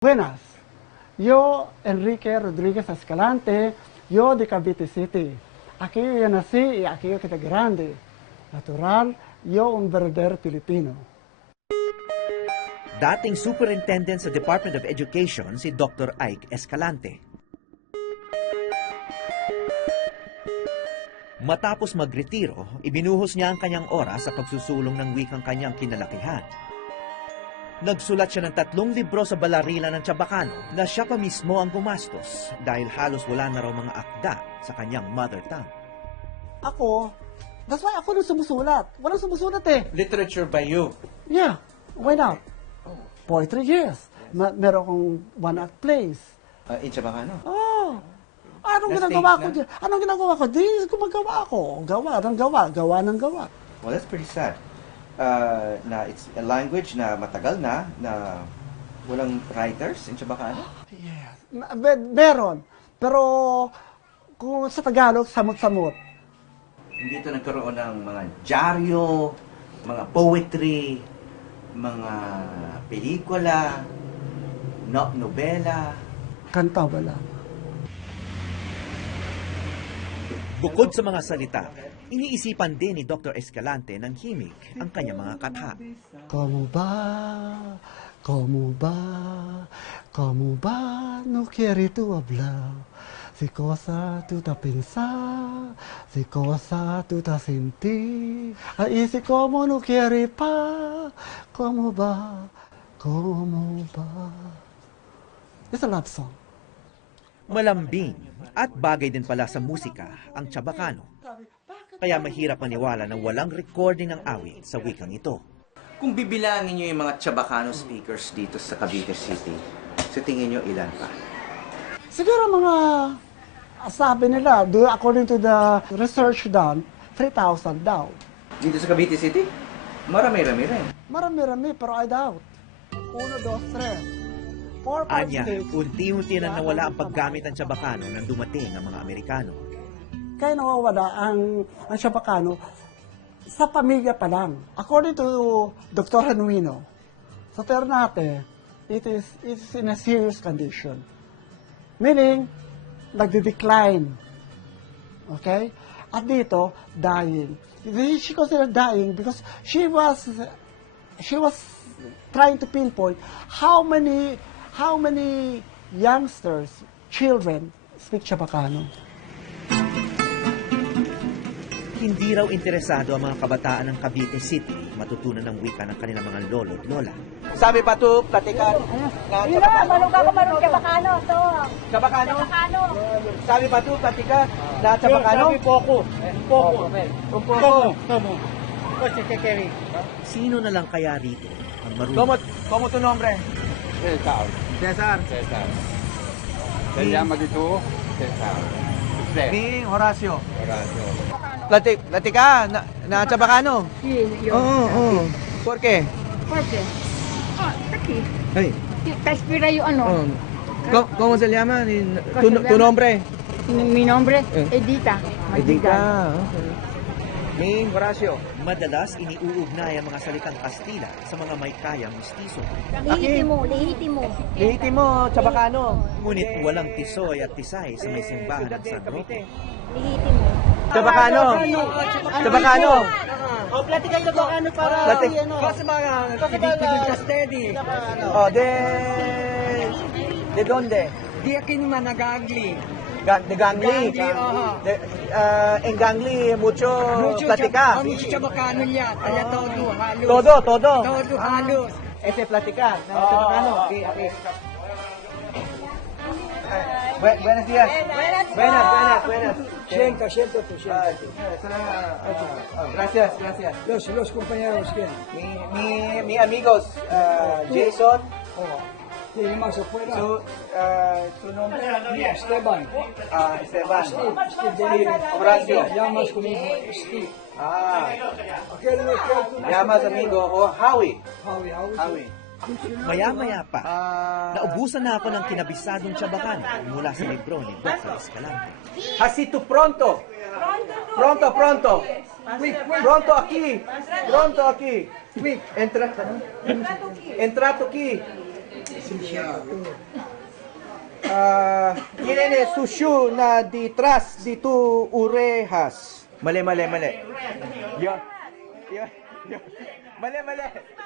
Buenas, yo Enrique Rodríguez Escalante, yo de Cavite City. Aquí yo nací y aquí yo quedé grande. Natural, yo un verdadero Pilipino. Dating Superintendent sa Department of Education si Dr. Ike Escalante. Matapos magretiro, ibinuhos niya ang kanyang oras sa pagsusulong ng wikang kanyang kinalakihan. Nagsulat siya ng 3 libro sa balarila ng Chabacano na siya pa mismo ang gumastos dahil halos wala na raw mga akda sa kanyang mother tongue. Ako, that's why ako nung sumusulat. Walang sumusulat eh. Literature by you. Yeah, why not? Poetry, yes. Meron akong one-act plays. In Chabacano. Oh, anong Na ginagawa stage ko na? dyan? Anong ginagawa ko? Di gumagawa ako. Gawa ng gawa, gawa ng gawa. Well, that's pretty sad. Na it's a language na matagal na walang writers in Chabacano. Yes. Meron. Pero kung sa Tagalog, samot-samot. Hindi ito nagkaroon ng mga dyaryo, mga poetry, mga pelikula, nobela. Kanta wala. Bukod sa mga salita, iniisipan din ni Dr. Escalante ng himig ang kanyang mga katha. Como ba, como ba, como ba, no quiere tu hablar. Si cosa tu ta pensar, si cosa tu ta sentir. Ay, si como no quiere pa, como ba, como ba. It's a love song. Malambing at bagay din pala sa musika ang Chabacano. Kaya mahirap maniwala na walang recording ng awit sa wikang ito. Kung bibilangin niyo yung mga Chabacano speakers dito sa Cavite City, sa tingin niyo ilan pa? Siguro mga, sabi nila, according to the research done, 3,000 daw. Dito sa Cavite City? Marami-rami rin. Marami-rami, pero I doubt. 1, 2, 3. 4, 5, Anya, 6. unti-unti na nawala ang paggamit ng Chabacano nang dumating ang mga Amerikano. Kaya nawawala ang Chabacano sa pamilya pa lang. According to Dr. Genuino, sa Ternate, it's in a serious condition. Meaning, nagde-decline. Okay? At dito, dying. She considered dying because she was trying to pinpoint how many youngsters, children, speak Chabacano. Hindi raw interesado ang mga kabataan ng Cavite City matutunan ng wika ng kanilang mga lolo at lola. Sabi pa to, platikan na Marunong ako marunong Chabacano. To. Chabacano? Chabacano. Sabi pa to, platikan na Chabacano? Sabi poco. Poco. Un poco. Tomo. Kasi kekeri. Sino na lang kaya rito ang marunong? ¿Cómo tu nombre? Cesar. Cesar. Cesar. Se llama dito Cesar. Usted. Mi Horacio. Horacio. Platica na Chabacano. Sí, yo. Oo. ¿Por qué? Porque, aquí. Ay. Te inspira yo, ano. ¿Cómo se llama? ¿Cómo se Tu llama? nombre? Mi nombre, Edita. Madrigal. Mi Horacio. Madalas iniuugnay ang mga salitang Kastila sa mga may kayang mistiso. Lehitimo, lehitimo. Lehitimo, Chabacano. Ngunit walang tisoy at tisay sa may simbahan ng San Roque. Lehitimo. Chabacano. Chabacano. O, platica yung Chabacano para kasi mga steady. Oh, de donde? Di akin managagli. De Gangli. En Gangli, mucho platica. Mucho Chabacano niya. Kaya todo, halos. Todo. Todo, halos. Ese platica. Chabacano. Okay. Buenos días. Buenas. Siento. Gracias. Los compañeros que Mi amigos, Jason, más afuera. su nombre, Esteban. Esteban, Steve. Horacio. Llamas conmigo Steve. Aquel Llamas amigo, Howie. Howie. Maya-maya pa, naubusan na ako ng kinabisadong Chabacano mula sa libro ni Dr. Escalante. Hasito pronto. Pronto aquí. Entrato aquí. Irene susyo na ditras dito urehas. Mali. Yo. Mali.